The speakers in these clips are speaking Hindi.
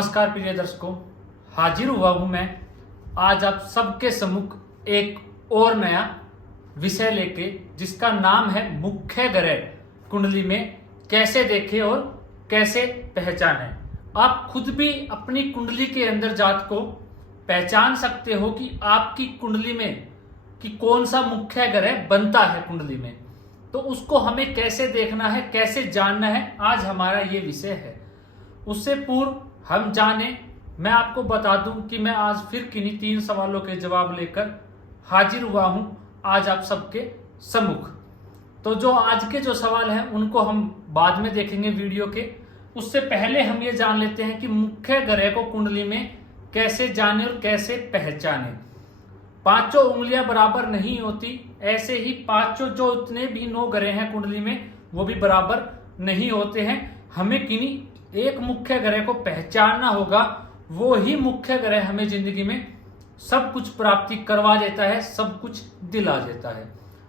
नमस्कार प्रिय दर्शकों, हाजिर हुआ हूं मैं आज आप सबके सम्मुख एक और नया विषय लेके, जिसका नाम है मुख्य ग्रह कुंडली में कैसे देखें और कैसे पहचानें। आप खुद भी अपनी कुंडली के अंदर जात को पहचान सकते हो कि आपकी कुंडली में कि कौन सा मुख्य ग्रह बनता है कुंडली में, तो उसको हमें कैसे देखना है, कैसे जानना है, आज हमारा ये विषय है। उससे पूर्व हम जाने, मैं आपको बता दूं कि मैं आज फिर किन्हीं 3 सवालों के जवाब लेकर हाजिर हुआ हूं आज आप सबके सम्मुख। तो जो आज के जो सवाल हैं उनको हम बाद में देखेंगे वीडियो के। उससे पहले हम ये जान लेते हैं कि मुख्य ग्रह को कुंडली में कैसे जाने और कैसे पहचाने। पांचों उंगलियां बराबर नहीं होती, ऐसे ही पांचों जो इतने भी 9 ग्रह हैं कुंडली में वो भी बराबर नहीं होते हैं। हमें किन्हीं एक मुख्य ग्रह को पहचानना होगा, वो ही मुख्य ग्रह हमें जिंदगी में सब कुछ प्राप्ति करवा देता है, सब कुछ दिला देता है।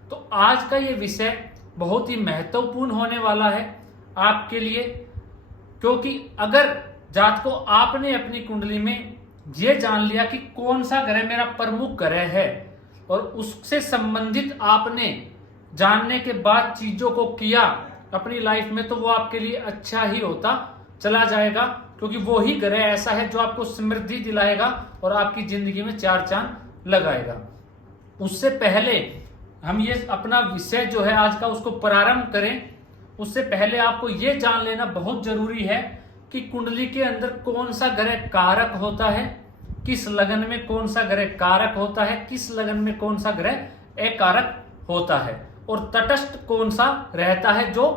तो आज का ये विषय बहुत ही महत्वपूर्ण होने वाला है आपके लिए, क्योंकि अगर जात को आपने अपनी कुंडली में ये जान लिया कि कौन सा ग्रह मेरा प्रमुख ग्रह है और उससे संबंधित आपने जानने के बाद चीजों को किया अपनी लाइफ में, तो वो आपके लिए अच्छा ही होता चला जाएगा, क्योंकि वो ही ग्रह ऐसा है जो आपको समृद्धि दिलाएगा और आपकी जिंदगी में 4 चांद लगाएगा। उससे पहले हम ये अपना विषय जो है आज का उसको प्रारंभ करें, उससे पहले आपको ये जान लेना बहुत जरूरी है कि कुंडली के अंदर कौन सा ग्रह कारक होता है, किस लगन में कौन सा ग्रह कारक होता है, किस लगन में कौन सा ग्रह अकारक होता है, और तटस्थ कौन सा रहता है जो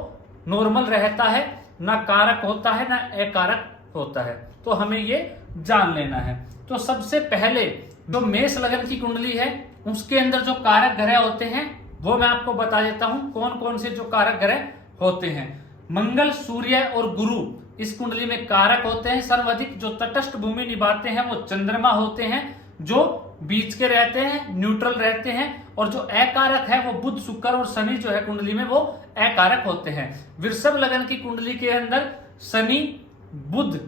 नॉर्मल रहता है, ना कारक होता है ना अकारक होता है। तो हमें ये जान लेना है। तो सबसे पहले जो मेष लगन की कुंडली है उसके अंदर जो कारक ग्रह होते हैं वो मैं आपको बता देता हूं कौन कौन से जो कारक ग्रह होते हैं। मंगल, सूर्य और गुरु इस कुंडली में कारक होते हैं। सर्वाधिक जो तटस्थ भूमि निभाते हैं वो चंद्रमा होते हैं, जो बीच के रहते हैं, न्यूट्रल रहते हैं, और जो अकारक है वो बुध, शुक्र और शनि जो है कुंडली में वो अकारक होते हैं। वृषभ लगन की कुंडली के अंदर शनि, बुध,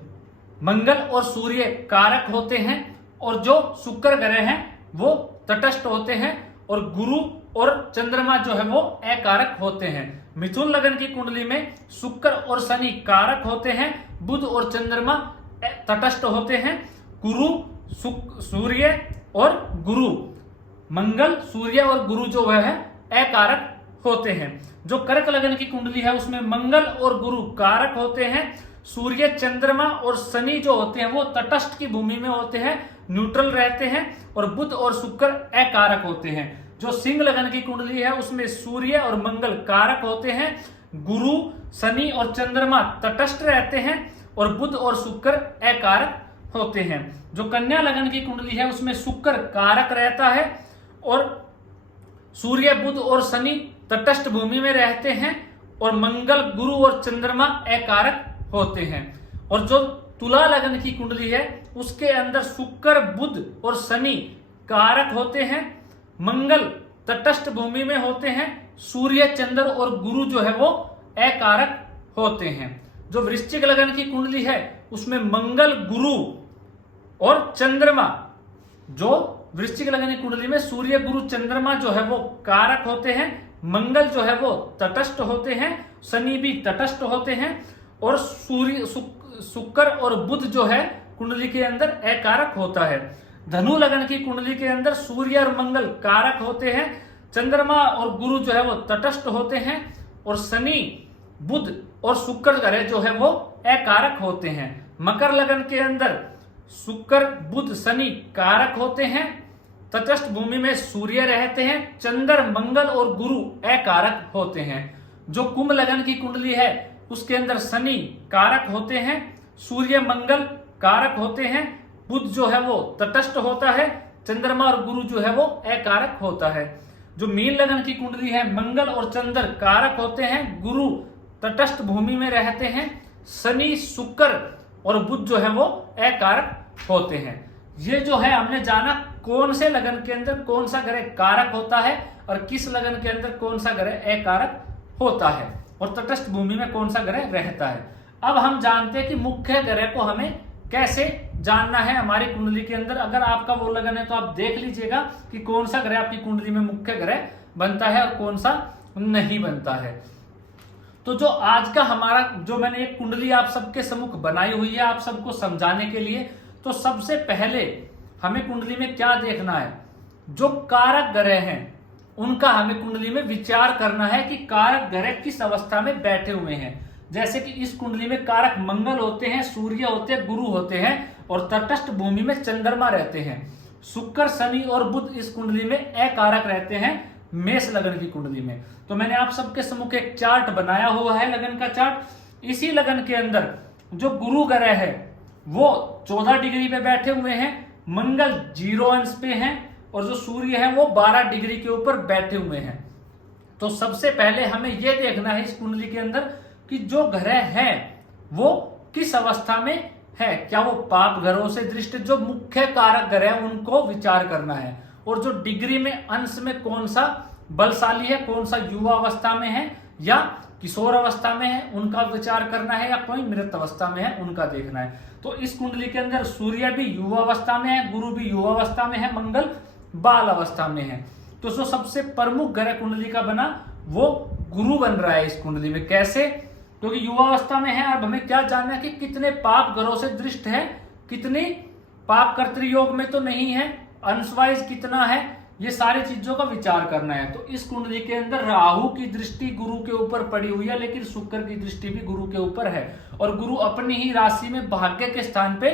मंगल और सूर्य कारक होते हैं, और जो शुक्र ग्रह हैं वो तटस्थ होते हैं, और गुरु और चंद्रमा जो है वो अकारक होते हैं। मिथुन लगन की कुंडली में शुक्र और शनि कारक होते हैं, बुध और चंद्रमा तटस्थ होते हैं, गुरु, सूर्य और गुरु, मंगल, सूर्य और गुरु जो है अकारक होते हैं। जो कर्क लगन की कुंडली है उसमें मंगल और गुरु कारक होते हैं, सूर्य, चंद्रमा और शनि जो होते हैं वो तटस्थ की भूमि में होते हैं, न्यूट्रल रहते हैं, और बुध और शुक्र अकारक होते हैं। जो सिंह लगन की कुंडली है उसमें सूर्य और मंगल कारक होते हैं, गुरु, शनि और चंद्रमा तटस्थ रहते हैं, और बुध और शुक्र अकारक होते हैं। जो कन्या लगन की कुंडली है उसमें शुक्र कारक रहता है, और सूर्य, बुध और शनि तटस्थ भूमि में रहते हैं, और मंगल, गुरु और चंद्रमा अकारक होते हैं। और जो तुला लगन की कुंडली है उसके अंदर शुक्र, बुध और शनि कारक होते हैं, मंगल तटस्थ भूमि में होते हैं, सूर्य, चंद्र और गुरु जो है वो अकारक होते हैं। जो वृश्चिक लगन की कुंडली है उसमें मंगल, गुरु और चंद्रमा, जो वृश्चिक लगन की कुंडली में सूर्य, गुरु, चंद्रमा जो है वो कारक होते हैं, मंगल जो है वो तटस्थ होते हैं, शनि भी तटस्थ होते हैं, और सूर्य, शुक्र और बुध जो है कुंडली के अंदर अकारक होता है। धनु लगन की कुंडली के अंदर सूर्य और मंगल कारक होते हैं, चंद्रमा और गुरु जो है वो तटस्थ होते हैं, और शनि, बुध और शुक्र ग्रह जो है वो अकारक होते हैं। मकर लगन के अंदर शुक्र, बुध, शनि कारक होते हैं, तटस्थ भूमि में सूर्य रहते हैं, चंद्र, मंगल और गुरु अकारक होते हैं। जो कुंभ लगन की कुंडली है उसके अंदर शनि कारक होते हैं, सूर्य, मंगल कारक होते हैं, बुध जो है वो तटस्थ होता है, चंद्रमा और गुरु जो है वो अकारक होता है। जो मीन लगन की कुंडली है मंगल और चंद्र कारक होते हैं, गुरु तटस्थ भूमि में रहते हैं, शनि, शुक्र और बुध जो है वो अकारक होते हैं। ये जो है हमने जाना कौन से लगन के अंदर कौन सा ग्रह कारक होता है और किस लगन के अंदर कौन सा ग्रह अकारक होता है, और तटस्थ भूमि में कौन सा ग्रह रहता है। अब हम जानते हैं कि मुख्य ग्रह को हमें कैसे जानना है हमारी कुंडली के अंदर। अगर आपका वो लगन है तो आप देख लीजिएगा कि कौन सा ग्रह आपकी कुंडली में मुख्य ग्रह बनता है और कौन सा नहीं बनता है। तो जो आज का हमारा जो मैंने एक कुंडली आप सबके सम्मुख बनाई हुई है आप सबको समझाने के लिए, तो सबसे पहले हमें कुंडली में क्या देखना है, जो कारक ग्रह हैं उनका हमें कुंडली में विचार करना है कि कारक ग्रह किस अवस्था में बैठे हुए हैं। जैसे कि इस कुंडली में कारक मंगल होते हैं, सूर्य होते हैं, गुरु होते हैं और तटस्थ भूमि में चंद्रमा रहते हैं। शुक्र, शनि और बुध इस कुंडली में अकारक रहते हैं मेष लगन की कुंडली में। तो मैंने आप सबके सम्मुख एक चार्ट बनाया हुआ है, लगन का चार्ट। इसी लगन के अंदर जो गुरु ग्रह है वो 14 डिग्री पे बैठे हुए हैं, मंगल 0 अंश पे हैं और जो सूर्य है वो 12 डिग्री के ऊपर बैठे हुए हैं। तो सबसे पहले हमें यह देखना है इस कुंडली के अंदर कि जो ग्रह है वो किस अवस्था में है। क्या वो पाप ग्रहों से दृष्टि, जो मुख्य कारक ग्रह उनको विचार करना है, और जो डिग्री में अंश में कौन सा बलशाली है, कौन सा युवा अवस्था में है या किशोर अवस्था में है उनका विचार करना है, या कोई मृत अवस्था में है उनका देखना है। तो इस कुंडली के अंदर सूर्य भी युवा अवस्था में है, गुरु भी युवा अवस्था में है, मंगल बाल अवस्था में है। तो जो सबसे प्रमुख ग्रह कुंडली का बना वो गुरु बन रहा है इस कुंडली में। कैसे? क्योंकि युवा अवस्था में है। अब हमें क्या जानना है कि कितने पाप ग्रहों से दृष्ट है, कितनी पाप कर्तृयोग में तो नहीं है, अंशवाइज कितना है, ये सारी चीजों का विचार करना है। तो इस कुंडली के अंदर राहु की दृष्टि गुरु के ऊपर पड़ी हुई है, लेकिन शुक्र की दृष्टि भी गुरु के ऊपर है और गुरु अपनी ही राशि में भाग्य के स्थान पे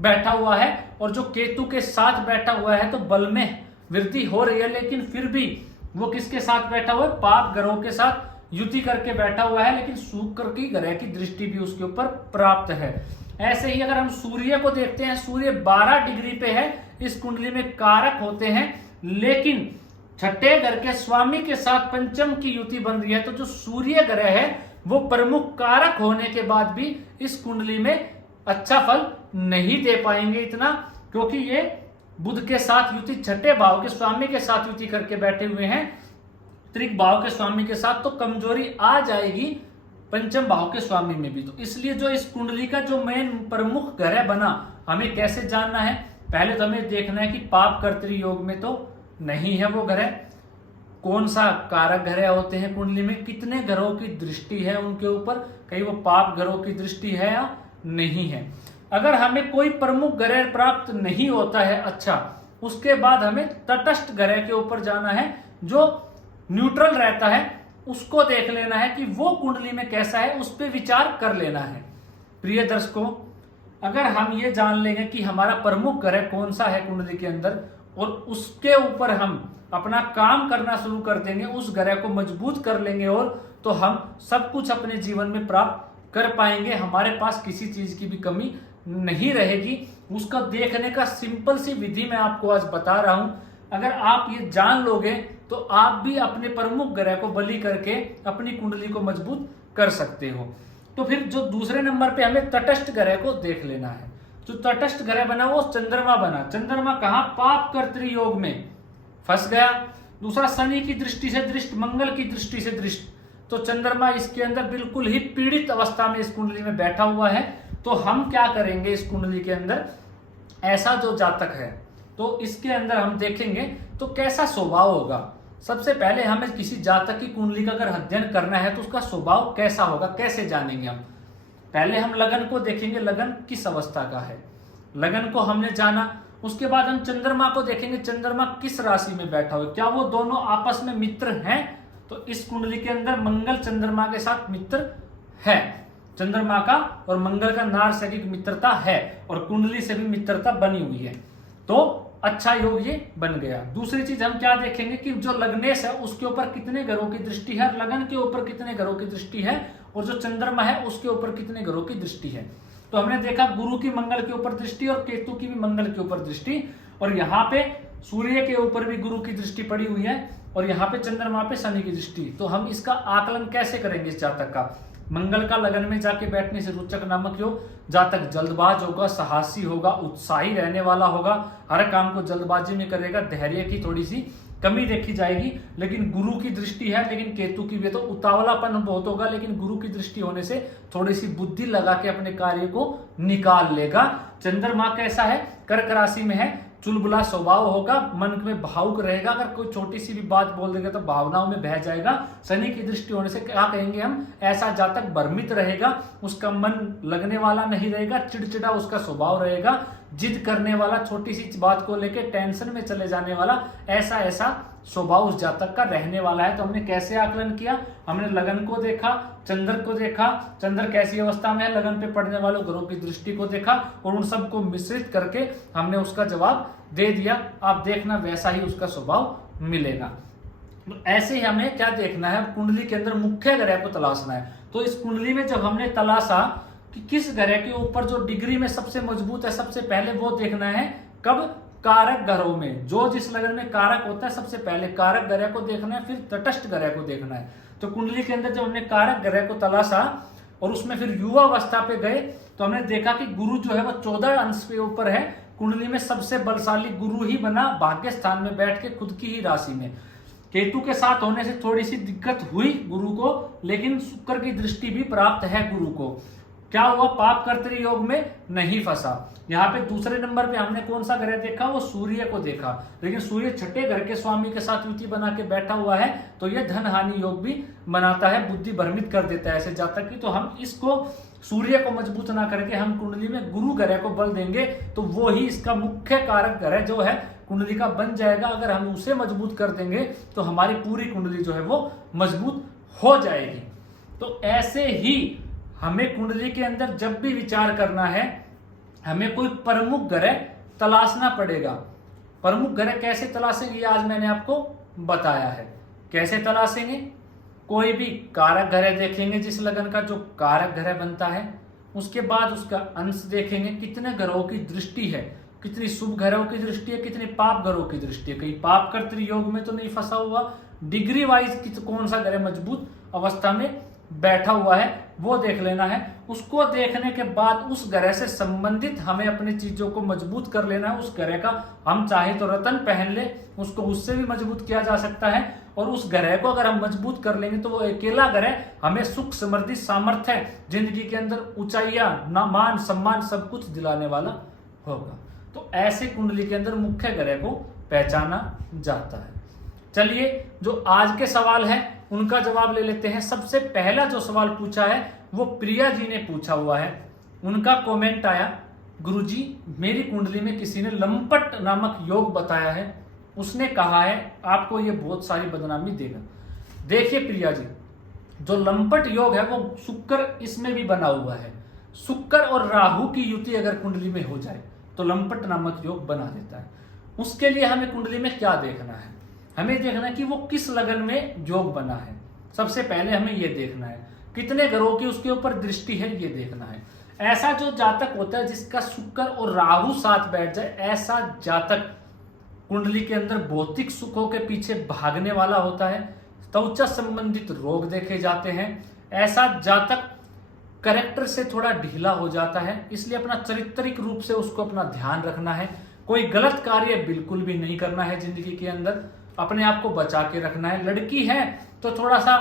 बैठा हुआ है। और जो केतु के साथ बैठा हुआ है तो बल में वृद्धि हो रही है, लेकिन फिर भी वो किसके साथ बैठा हुआ है, पाप ग्रहों के साथ युति करके बैठा हुआ है, लेकिन शुक्र की ग्रह की दृष्टि भी उसके ऊपर प्राप्त है। ऐसे ही अगर हम सूर्य को देखते हैं, सूर्य 12 डिग्री पे है, इस कुंडली में कारक होते हैं, लेकिन छठे घर के स्वामी के साथ पंचम की युति बन रही है। तो जो सूर्य ग्रह है वो प्रमुख कारक होने के बाद भी इस कुंडली में अच्छा फल नहीं दे पाएंगे इतना, क्योंकि ये बुध के साथ युति, छठे भाव के स्वामी के साथ युति करके बैठे हुए हैं, त्रिक भाव के स्वामी के साथ, तो कमजोरी आ जाएगी पंचम भाव के स्वामी में भी। तो इसलिए जो इस कुंडली का जो मेन प्रमुख ग्रह बना, हमें कैसे जानना है, पहले तो हमें देखना है कि पाप कर्तृ योग में तो नहीं है वो ग्रह, कौन सा कारक ग्रह होते हैं कुंडली में, कितने ग्रहों की दृष्टि है उनके ऊपर, कहीं वो पाप ग्रहों की दृष्टि है या नहीं है। अगर हमें कोई प्रमुख ग्रह प्राप्त नहीं होता है, अच्छा, उसके बाद हमें तटस्थ ग्रह के ऊपर जाना है, जो न्यूट्रल रहता है, उसको देख लेना है कि वो कुंडली में कैसा है, उस पर विचार कर लेना है। प्रिय दर्शकों, अगर हम ये जान लेंगे कि हमारा प्रमुख ग्रह कौन सा है कुंडली के अंदर और उसके ऊपर हम अपना काम करना शुरू कर देंगे, उस ग्रह को मजबूत कर लेंगे, और तो हम सब कुछ अपने जीवन में प्राप्त कर पाएंगे। हमारे पास किसी चीज की भी कमी नहीं रहेगी। उसका देखने का सिंपल सी विधि मैं आपको आज बता रहा हूं। अगर आप ये जान लोगे तो आप भी अपने प्रमुख ग्रह को बलि करके अपनी कुंडली को मजबूत कर सकते हो। तो फिर जो दूसरे नंबर पे हमें तटस्थ ग्रह को देख लेना है। जो तटस्थ ग्रह बना वो चंद्रमा बना। चंद्रमा कहां, पाप कर्तृ योग में फंस गया। दूसरा शनि की दृष्टि से दृष्ट, मंगल की दृष्टि से दृष्ट, तो चंद्रमा इसके अंदर बिल्कुल ही पीड़ित अवस्था में इस कुंडली में बैठा हुआ है। तो हम क्या करेंगे इस कुंडली के अंदर, ऐसा जो जातक है तो इसके अंदर हम देखेंगे तो कैसा स्वभाव होगा। सबसे पहले हमें किसी जातक की कुंडली का अगर अध्ययन करना है तो उसका स्वभाव कैसा होगा, कैसे जानेंगे हम। पहले हम लगन को देखेंगे, लगन किस अवस्था का है, लगन को हमने जाना। उसके बाद हम चंद्रमा को देखेंगे, चंद्रमा किस राशि में बैठा हो, क्या वो दोनों आपस में मित्र हैं। तो इस कुंडली के अंदर मंगल चंद्रमा के साथ मित्र है, चंद्रमा का और मंगल का नारसैकिक मित्रता है और कुंडली से भी मित्रता बनी हुई है, तो अच्छा योग ये बन गया। दूसरी चीज हम क्या देखेंगे कि जो लग्नेश है उसके ऊपर कितने ग्रहों की दृष्टि है, लगन के ऊपर कितने ग्रहों की दृष्टि है, और जो चंद्रमा है उसके ऊपर कितने ग्रहों की दृष्टि है। तो हमने देखा गुरु की मंगल के ऊपर दृष्टि और केतु की भी मंगल के ऊपर दृष्टि, और यहाँ पे सूर्य के ऊपर भी गुरु की दृष्टि पड़ी हुई है, और यहाँ पे चंद्रमा पे शनि की दृष्टि। तो हम इसका आकलन कैसे करेंगे इस जातक का। मंगल का लगन में जाके बैठने से रोचक नामक योग, जातक जल्दबाज होगा, साहसी होगा, उत्साही रहने वाला होगा, हर काम को जल्दबाजी में करेगा, धैर्य की थोड़ी सी कमी देखी जाएगी। लेकिन गुरु की दृष्टि है, लेकिन केतु की भी, तो उतावलापन बहुत होगा, लेकिन गुरु की दृष्टि होने से थोड़ी सी बुद्धि लगा के अपने कार्य को निकाल लेगा। चंद्रमा कैसा है, कर्क राशि में है, चुलबुला स्वभाव होगा, मन में भावुक रहेगा, अगर कोई छोटी सी भी बात बोल देगा तो भावनाओं में बह जाएगा। शनि की दृष्टि होने से क्या कहेंगे हम, ऐसा जातक भ्रमित रहेगा, उसका मन लगने वाला नहीं रहेगा, चिड़चिड़ा उसका स्वभाव रहेगा, जिद करने वाला, छोटी सी बात को लेकर टेंशन में चले जाने वाला, ऐसा स्वभाव उस जातक का रहने वाला है। तो हमने कैसे आकलन किया, हमने लगन को देखा, चंद्र को देखा, चंद्र कैसी अवस्था में है, लगन पे पड़ने वालों ग्रहों की दृष्टि को देखा और उन सबको मिश्रित करके हमने उसका जवाब दे दिया। आप देखना वैसा ही उसका स्वभाव मिलेगा। तो ऐसे ही हमें क्या देखना है, कुंडली के अंदर मुख्य ग्रह को तलाशना है। तो इस कुंडली में जब हमने तलाशा कि किस ग्रह के ऊपर जो डिग्री में सबसे मजबूत है, सबसे पहले वो देखना है। कब, कारक ग्रहों में, जो जिस लगन में कारक होता है सबसे पहले कारक ग्रह को देखना है, फिर तटस्थ ग्रह को देखना है। तो कुंडली के अंदर जब हमने कारक ग्रह को तलाशा और उसमें फिर युवा अवस्था पे गए तो हमने देखा कि गुरु जो है वो 14 अंश के ऊपर है। कुंडली में सबसे बलशाली गुरु ही बना, भाग्य स्थान में बैठ के खुद की ही राशि में। केतु के साथ होने से थोड़ी सी दिक्कत हुई गुरु को, लेकिन शुक्र की दृष्टि भी प्राप्त है गुरु को। क्या हुआ, पाप कर्तृ योग में नहीं फंसा। यहाँ पे दूसरे नंबर पे हमने कौन सा ग्रह देखा, वो सूर्य को देखा, लेकिन सूर्य छठे घर के स्वामी के साथ युति बना के बैठा हुआ है, तो ये धन हानि योग भी बनाता है, बुद्धि भ्रमित कर देता है ऐसे जातक की। तो हम इसको सूर्य को मजबूत ना करके हम कुंडली में गुरु ग्रह को बल देंगे, तो वो ही इसका मुख्य कारक ग्रह जो है कुंडली का बन जाएगा। अगर हम उसे मजबूत कर देंगे तो हमारी पूरी कुंडली जो है वो मजबूत हो जाएगी। तो ऐसे ही हमें कुंडली के अंदर जब भी विचार करना है, हमें कोई प्रमुख ग्रह तलाशना पड़ेगा। प्रमुख ग्रह कैसे तलाशेंगे, आज मैंने आपको बताया है। कैसे तलाशेंगे, कोई भी कारक ग्रह देखेंगे, जिस लगन का जो कारक ग्रह बनता है, उसके बाद उसका अंश देखेंगे, कितने ग्रहों की दृष्टि है, कितनी शुभ ग्रहों की दृष्टि है, कितनी पाप ग्रहों की दृष्टि है, कहीं पाप कर्तृ योग में तो नहीं फंसा हुआ, डिग्री वाइज कौन सा ग्रह मजबूत अवस्था में बैठा हुआ है वो देख लेना है। उसको देखने के बाद उस ग्रह से संबंधित हमें अपनी चीजों को मजबूत कर लेना है। उस ग्रह का हम चाहे तो रतन पहन ले, उसको उससे भी मजबूत किया जा सकता है। और उस ग्रह को अगर हम मजबूत कर लेंगे तो वो अकेला ग्रह हमें सुख, समृद्धि, सामर्थ्य, जिंदगी के अंदर ऊंचाइयां, मान सम्मान सब कुछ दिलाने वाला होगा। तो ऐसे कुंडली के अंदर मुख्य ग्रह को पहचाना जाता है। चलिए, जो आज के सवाल है उनका जवाब ले लेते हैं। सबसे पहला जो सवाल पूछा है वो प्रिया जी ने पूछा हुआ है। उनका कमेंट आया, गुरुजी मेरी कुंडली में किसी ने लंपट नामक योग बताया है, उसने कहा है आपको ये बहुत सारी बदनामी देगा। देखिए प्रिया जी, जो लंपट योग है वो शुक्र इसमें भी बना हुआ है। शुक्र और राहु की युति अगर कुंडली में हो जाए तो लंपट नामक योग बना देता है। उसके लिए हमें कुंडली में क्या देखना है, हमें देखना है कि वो किस लगन में योग बना है। सबसे पहले हमें ये देखना है कितने ग्रहों की उसके ऊपर दृष्टि है, ये देखना है। ऐसा जो जातक होता है जिसका शुक्र और राहु साथ बैठ जाए, ऐसा जातक कुंडली के अंदर भौतिक सुखों के पीछे भागने वाला होता है, त्वचा संबंधित रोग देखे जाते हैं। ऐसा जातक कैरेक्टर से थोड़ा ढीला हो जाता है, इसलिए अपना चारित्रिक रूप से उसको अपना ध्यान रखना है। कोई गलत कार्य बिल्कुल भी नहीं करना है, जिंदगी के अंदर अपने आप को बचा के रखना है। लड़की है तो थोड़ा सा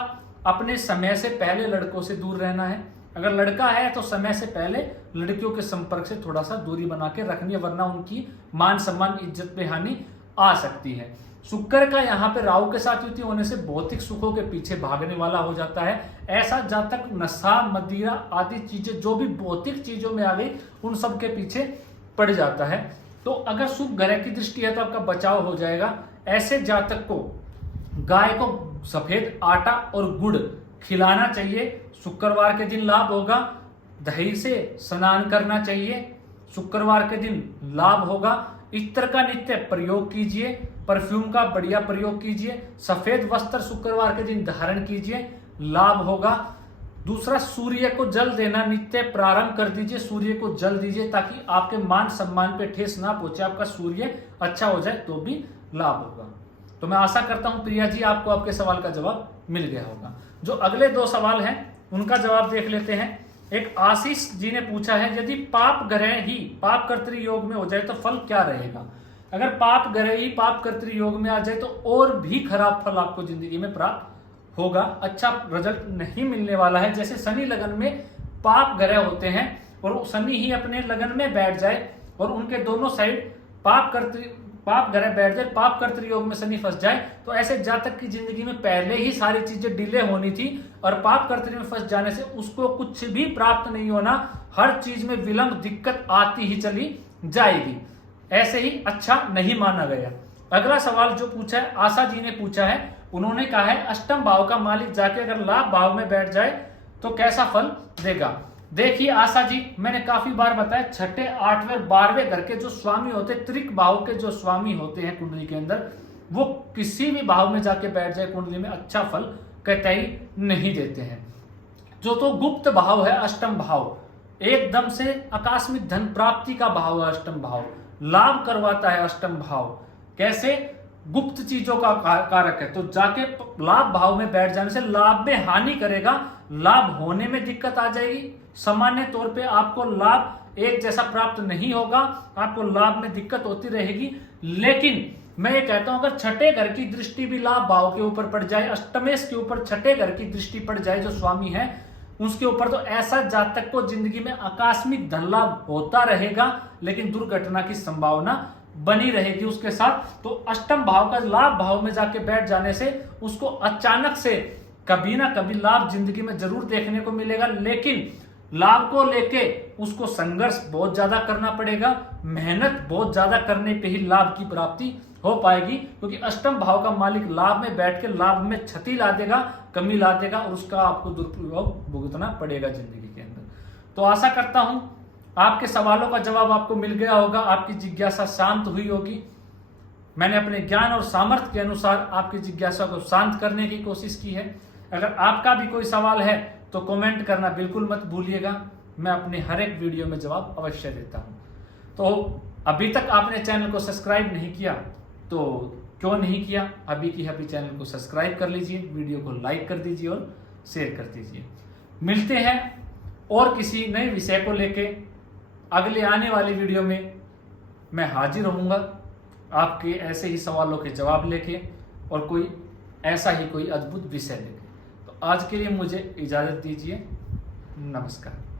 अपने समय से पहले लड़कों से दूर रहना है, अगर लड़का है तो समय से पहले लड़कियों के संपर्क से थोड़ा सा दूरी बना के रखनी है, वरना उनकी मान सम्मान इज्जत में हानि आ सकती है। शुक्र का यहाँ पे राहु के साथ युति होने से भौतिक सुखों के पीछे भागने वाला हो जाता है। ऐसा जातक नशा, मदिरा आदि चीजें जो भी भौतिक चीजों में आ गई उन सब के पीछे पड़ जाता है। तो अगर शुभ ग्रह की दृष्टि है तो आपका बचाव हो जाएगा। ऐसे जातक को गाय को सफेद आटा और गुड़ खिलाना चाहिए। शुक्रवार के दिन लाभ होगा। दही से स्नान करना चाहिए, शुक्रवार के दिन लाभ होगा। इत्र का नित्य प्रयोग कीजिए, परफ्यूम का बढ़िया प्रयोग कीजिए, सफेद वस्त्र शुक्रवार के दिन धारण कीजिए, लाभ होगा। दूसरा, सूर्य को जल देना नित्य प्रारंभ कर दीजिए, सूर्य को जल दीजिए ताकि आपके मान सम्मान पे ठेस ना पहुंचे, आपका सूर्य अच्छा हो जाए तो भी लाभ होगा। तो मैं आशा करता हूं प्रिया जी आपको आपके सवाल का जवाब मिल गया होगा। जो अगले दो सवाल हैं उनका जवाब देख लेते हैं। एक आशीष जी ने पूछा है, यदि पाप ग्रह ही पाप कर्तृ योग में हो जाए तो फल क्या रहेगा। अगर पाप ग्रह ही पाप कर्तृ योग में आ जाए तो और भी खराब फल आपको जिंदगी में प्राप्त होगा, अच्छा रिजल्ट नहीं मिलने वाला है। जैसे शनि लगन में पाप ग्रह होते हैं और शनि ही अपने लगन में बैठ जाए और उनके दोनों साइड पाप ग्रह बैठ जाए, पाप कर्तृ योग में शनि फंस जाए, तो ऐसे जातक की जिंदगी में पहले ही सारी चीजें डिले होनी थी और पाप कर्तृ में फंस जाने से उसको कुछ भी प्राप्त नहीं होना, हर चीज में विलंब दिक्कत आती ही चली जाएगी। ऐसे ही अच्छा नहीं माना गया। अगला सवाल जो पूछा है आशा जी ने पूछा है, उन्होंने कहा है अष्टम भाव का मालिक जाके अगर लाभ भाव में बैठ जाए तो कैसा फल देगा। देखिए आशा जी, मैंने काफी बार बताया, छठे, 8वें, 12वें घर के जो स्वामी होते हैं, त्रिक भाव के जो स्वामी होते हैं कुंडली के अंदर, वो किसी भी भाव में जाके बैठ जाए कुंडली में अच्छा फल कतई नहीं देते हैं। जो तो गुप्त भाव है अष्टम भाव, एकदम से आकस्मिक धन प्राप्ति का भाव है अष्टम भाव, लाभ करवाता है अष्टम भाव। कैसे? गुप्त चीजों का कारक है, तो जाके लाभ भाव में बैठ जाने से लाभ में हानि करेगा, लाभ होने में दिक्कत आ जाएगी, सामान्य तौर पे आपको लाभ एक जैसा प्राप्त नहीं होगा, आपको लाभ में दिक्कत होती रहेगी। लेकिन मैं ये कहता हूं अगर छठे घर की दृष्टि भी लाभ भाव के ऊपर पड़ जाए, अष्टमेश के ऊपर छठे घर की दृष्टि पड़ जाए जो स्वामी है उसके ऊपर, तो ऐसा जातक को जिंदगी में आकस्मिक धन लाभ होता रहेगा, लेकिन दुर्घटना की संभावना बनी रहेगी उसके साथ। तो अष्टम भाव का लाभ भाव में जाके बैठ जाने से उसको अचानक से कभी ना कभी लाभ जिंदगी में जरूर देखने को मिलेगा, लेकिन लाभ को लेके उसको संघर्ष बहुत ज्यादा करना पड़ेगा, मेहनत बहुत ज्यादा करने पे ही लाभ की प्राप्ति हो पाएगी, क्योंकि अष्टम भाव का मालिक लाभ में बैठ के लाभ में क्षति ला देगा, कमी ला देगा और उसका आपको दुरुपयोग भुगतना पड़ेगा जिंदगी के अंदर। तो आशा करता हूं आपके सवालों का जवाब आपको मिल गया होगा, आपकी जिज्ञासा शांत हुई होगी। मैंने अपने ज्ञान और सामर्थ्य के अनुसार आपकी जिज्ञासा को शांत करने की कोशिश की है। अगर आपका भी कोई सवाल है तो कमेंट करना बिल्कुल मत भूलिएगा, मैं अपने हर एक वीडियो में जवाब अवश्य देता हूं। तो अभी तक आपने चैनल को सब्सक्राइब नहीं किया तो क्यों नहीं किया, अभी की अभी चैनल को सब्सक्राइब कर लीजिए, वीडियो को लाइक कर दीजिए और शेयर कर दीजिए। मिलते हैं और किसी नए विषय को लेके अगले आने वाली वीडियो में मैं हाजिर रहूंगा आपके ऐसे ही सवालों के जवाब लेके और कोई ऐसा ही कोई अद्भुत विषय लेके। तो आज के लिए मुझे इजाजत दीजिए, नमस्कार।